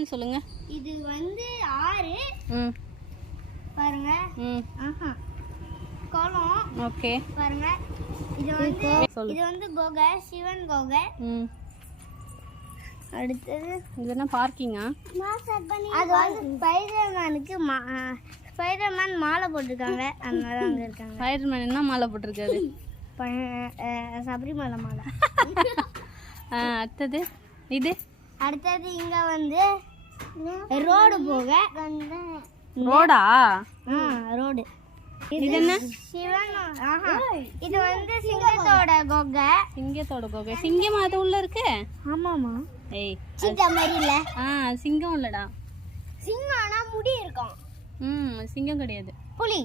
என்னன்னு சொல்லுங்க. இது வந்து ஆறு. பாருங்க. குளம். ஓகே. பாருங்க. இது வந்து கோகை, சிவன் கோகை. அடுத்தது இது என்ன பார்க்கிங்கா? அது வந்து ஸ்பைடர்மேன் மாலை போட்டிருக்காங்க, அதனால அங்கே இருக்காங்க. ஸ்பைடர்மேன் என்ன மாலை போட்டிருக்காரு? சபரிமலை மாலை. அடுத்தது இது. அடுத்தது இங்க வந்து ரோடு போக. ரோடா? ரோடு. இது என்ன? சிவன். இது வந்து சிங்கத்தோட கோகை. சிங்கத்தோட கோகை. சிங்கம் அது உள்ள இருக்கு? ஆமாமா. ஏய், சிங்கம் மாதிரி இல்ல. சிங்கம் இல்லடா. சிங்கம் ஆனா முடி இருக்கும். சிங்கம் கிடையாது. புலி.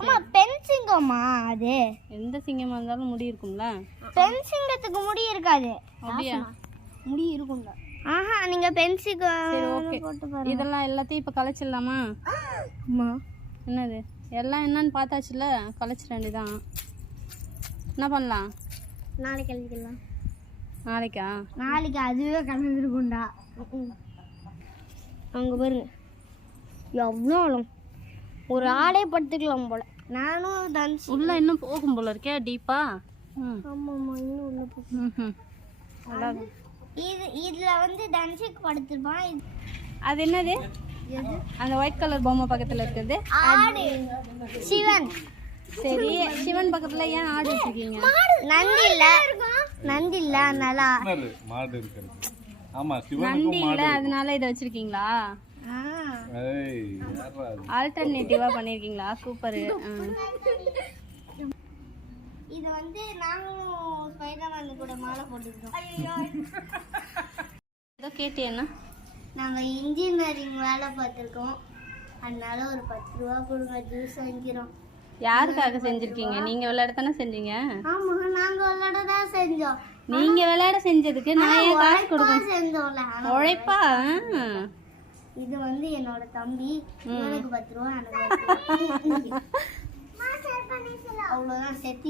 அம்மா பெண் சிங்கமா அது? எந்த சிங்கமா இருந்தாலும் முடி இருக்கும்ல. பெண் சிங்கத்துக்கு முடி இருக்காது. அப்படியா? முடி இருக்கும்ல. நீங்க பெண் சிங்கம் போட்டு பாருங்க. இதெல்லாம் எல்லாத்தையும் இப்ப கலைச்சிடலாமா? அம்மா என்னது? எல்லாம் என்னன்னு பார்த்தாச்சுல, கலைச்சிட வேண்டியதான். என்ன பண்ணலாம்? நாளைக்கு கழிக்கலாம். நாளைக்கா? நாளைக்கு அதுவே கலந்துருக்கும்டா. அங்க பாருங்க எவ்வளோ ஆளும். ஒரு ஆளே படுத்துக்கலாம் போல. நானும் டான்ஸ் உள்ள இன்னும் போகும் போல இருக்கே டீப்பா. ஆமாம்மா, இன்னும் உள்ள போகும். இதுல வந்து தனுஷுக்கு படுத்துப்பான். அது என்னது? அந்த ஒயிட் கலர் பொம்மை பக்கத்துல இருக்குது ஆடு. சிவன். சரி, சிவன் பக்கத்துல ஏன் ஆடு வச்சிருக்கீங்க? நந்தி இல்ல, நந்தி இல்ல அதனால. மாடு இருக்கு. ஆமா, நந்தி இல்ல அதனால இத வச்சிருக்கீங்களா? ஆல்டர்னேட்டிவா பண்ணிருக்கீங்களா? சூப்பர். இது வந்து நாங்களும் ஸ்பைடர்மேன் கூட மாலை போட்டுருக்கோம். ஏதோ கேட்டியன்னா? நாங்கள் இன்ஜினியரிங் வேலை பார்த்துருக்கோம், அதனால ஒரு 10 ரூபா கொடுங்க, ஜூஸ் வாங்கிக்கிறோம். யாருக்காக செஞ்சிருக்கீங்க? நீங்க விளையாட தானே செஞ்சீங்க? ஆமா, நாங்க விளையாட தான் செஞ்சோம். நீங்க விளையாட செஞ்சதுக்கு நான் ஏன் காசு கொடுக்கணும்? செஞ்சோம்ல. உழைப்பா? இது வந்து என்னோட தம்பி, எனக்கு 10 ரூபா, எனக்கு 10 ரூபா. அவ்வளோதான். செத்தி